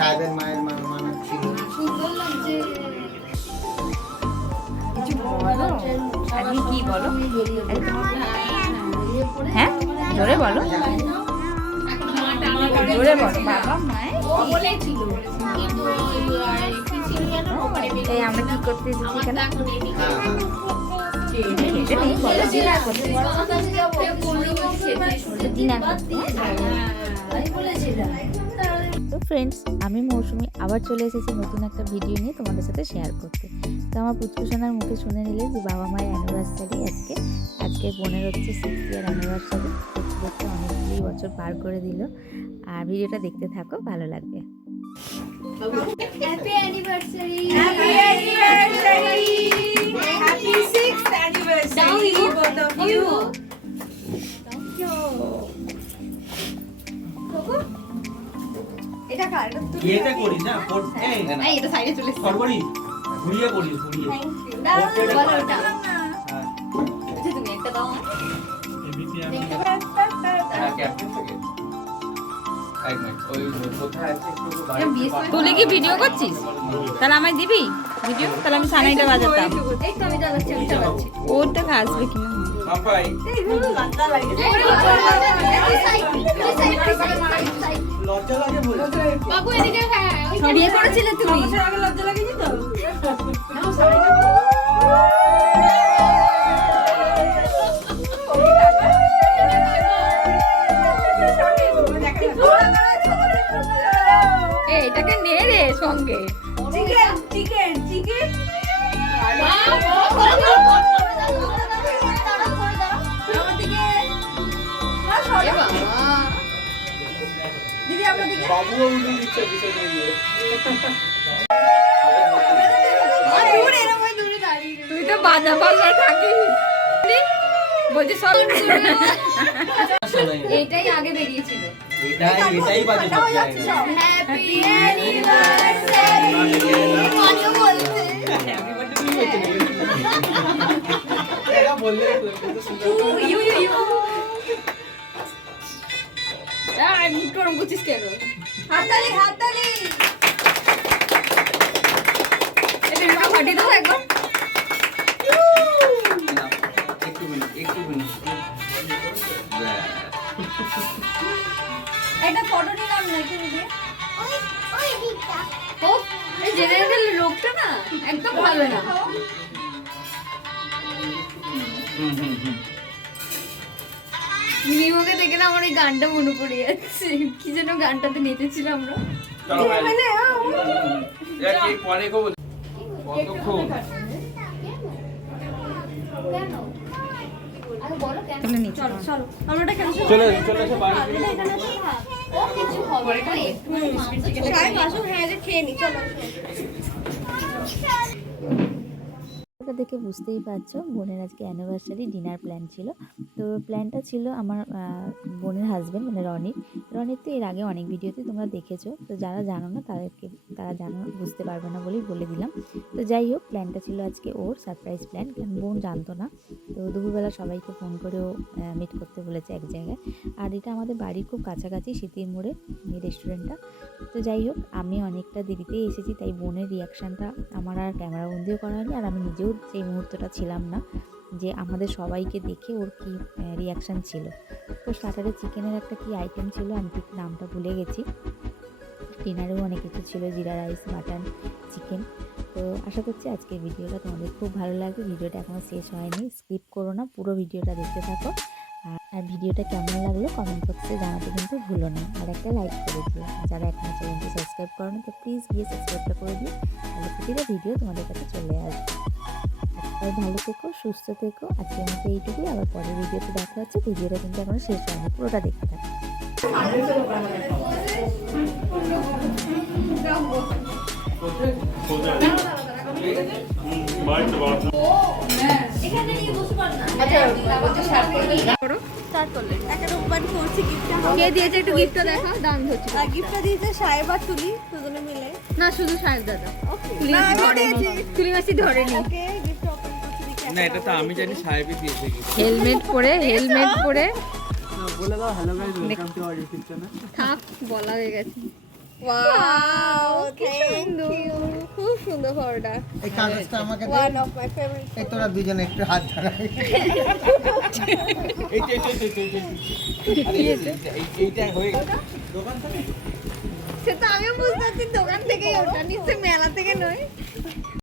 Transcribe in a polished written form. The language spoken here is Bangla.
সাহেবের মায়ের মানত ছিল। সুন্দর লাগছে। কিছু বলো, আজকে কি বলো? হ্যাঁ জোরে বলো, জোরে বলো। বাবা মায়ের বলেছিল কিন্তু এই আমরা কি করতে এসেছি এখানে? হ্যাঁ হ্যাঁ খেতে নেই, বলো ডিনার করতে। ডিনার করতে। তো ফ্রেন্ডস, আমি মৌসুমি আবার চলে এসেছি নতুন একটা ভিডিও নিয়ে তোমাদের সাথে শেয়ার করতে। তো আমার পুচকুসোনার মুখে শুনে নিলে যে বাবা মায়ের অ্যানিভার্সারি আজকে বোনের হচ্ছে 6th ইয়ার অ্যানিভার্সারি। দেখতে অনেকগুলি বছর পার করে দিল। আর ভিডিওটা দেখতে থাকো, ভালো লাগবে। Happy anniversary, happy anniversary, happy 6th anniversary both of you. এটা কার? এটা তুমি এটা করিস না এই এটা সাইডে চলে এসেছে। সরবরি ঘুরিয়ে করিস ঘুরিয়ে। Thank you. বলো ওটা। হ্যাঁ আচ্ছা তুমি একটা দাও। হ্যাঁ ক্যাপ্টেন থেকে এক মিনিট ওই কোথায় আছে একটু তুই কি ভিডিও করছিস? তাহলে আমায় দিবি ভিডিও? তাহলে আমি সানাইটা বাজাতাম। এই তো আমি চালাচ্ছি, আমি চালাচ্ছি। ওর টাকা আসবে কিনা? মাপাই লজ্জা লাগে। লজ্জা লাগে বলে। বাবু এদিকে, হ্যাঁ ছড়িয়ে পড়েছিলে তুমি। আমার আগে লজ্জা লাগেনি তো? এটাকে নে রে সঙ্গে। চিকেন চিকেন চিকেন দিদি আমার দিকে বাবুও উঠে দিচ্ছে পিছনে গিয়ে। দূরে এরকম দূরে দাঁড়িয়ে তুই তো বাজা বাজায় থাকিস। বলছি সব এটাই আগে বেরিয়েছিল। এটাই বাজে সব জায়গায়। হ্যাপি অ্যানিভার্সারি মানিও বলতে। এরা বললে তো সুন্দর। ইউ ইউ ইউ মুখ গরম করছিস কেন? হাততালি হাততালি এটা একটু ফাটিয়ে দাও একবার। একটু মিনিট একটা ফটো নিলাম না একটু দিয়ে ও এই জেনারেল রোগটা না একদম ভালো না। নিমোকে দেখে না আমার এই গানটা মনে পড়ে যাচ্ছে। কি যেন গানটাতে নেচেছিলাম আমরা। চলো ভাই এটা কি পরে কো কতক্ষণ তুলে নিচ্ছি। চলো চলো আমরা এটা ক্যান্সেল চলে চলে এসে বাড়ি ফিরে। ও কিছু হবে না একটু সাহেব আসো হ্যাঁ যে খেয়ে নি চলো ওটা দেখে বুঝতেই পারছো বোনের আজকে অ্যানিভার্সারি ডিনার প্ল্যান ছিল। তো প্ল্যানটা ছিল আমার বোনের হাজব্যান্ড মানে রনির তো এর আগে অনেক ভিডিওতে তোমরা দেখেছো। তো যারা জানো না তারা বুঝতে পারবে না বলেই বলে দিলাম। তো যাই হোক, প্ল্যানটা ছিল আজকে ওর সারপ্রাইজ প্ল্যান, কারণ বোন জানতো না। তো দুপুরবেলা সবাইকে ফোন করেও মিট করতে বলেছে এক জায়গায়। আর এটা আমাদের বাড়ির খুব কাছাকাছি, স্মৃতির মোড়ে এই রেস্টুরেন্টটা। তো যাই হোক, আমি অনেকটা দেরিতেই এসেছি, তাই বোনের রিয়াকশানটা আমার আর ক্যামেরাবন্দিও করা হয়নি। আর আমি নিজেও সেই মুহূর্তটা ছিলাম না যে আমাদের সবাইকে দেখে ওর কী রিয়াকশান ছিল। তো স্টার্টারে চিকেনের একটা কী আইটেম ছিল, আমি ঠিক নামটা ভুলে গেছি। ডিনারেও অনেক কিছু ছিল, জিরা রাইস, মাটন, চিকেন। তো আশা করছি আজকের ভিডিওটা তোমাদের খুব ভালো লাগবে। ভিডিওটা এখনও শেষ হয়নি, স্কিপ করো না, পুরো ভিডিওটা দেখতে থাকো। আর ভিডিওটা কেমন লাগলো কমেন্ট বক্সে জানাতে কিন্তু ভুলো না। আর একটা লাইক করে দিও। যারা এখনও চ্যানেলটি সাবস্ক্রাইব করো না তো প্লিজ গিয়ে সাবস্ক্রাইবটা করে দিও, তাহলে প্রতিটা ভিডিও তোমাদের কাছে চলে আসবে। আর ভালো থেকো, সুস্থ থেকো। আজকের মতো এইটুকুই, আবার পরের ভিডিওতে দেখা হচ্ছে। ভিডিওটা কিন্তু এখনো শেষ হয়নি, পুরোটা দেখতে থাকো। এখানে নিয়ে বসে পার না। স্টার্ট করলে একটা রূপবান করছি গিফটটা কে দিয়েছে একটু গিফটটা দেখা, দাম ধরছি। আর গিফটটা দিয়েছে সাহেব আর তুলি দুজনে মিলে না শুধু সাহেব দাদা। ওকে তুলি না আমি ধরেনি, দিয়েছি তুলি মাসি ধরেনি। ওকে গিফট ওপেন করছি দেখি না এটা তো আমি জানি সাহেবই দিয়েছে হেলমেট পরে বলে দাও hello guys, welcome to our YouTube channel. থাক বলা হয়ে গেছে। ওয়াও কি থ্যাংক সুন্দর। ইউ খুব সুন্দর পরোটা এই কাগজটা আমাকে দে। ওয়ান অফ মাই ফেভারিট এই তোরা দুজনে একটু হাত ধরা এইটা হয়ে গেল সে তো আমিও বুঝতে পারছি দোকান থেকে ওটা নিচ্ছে মেলা থেকে নয়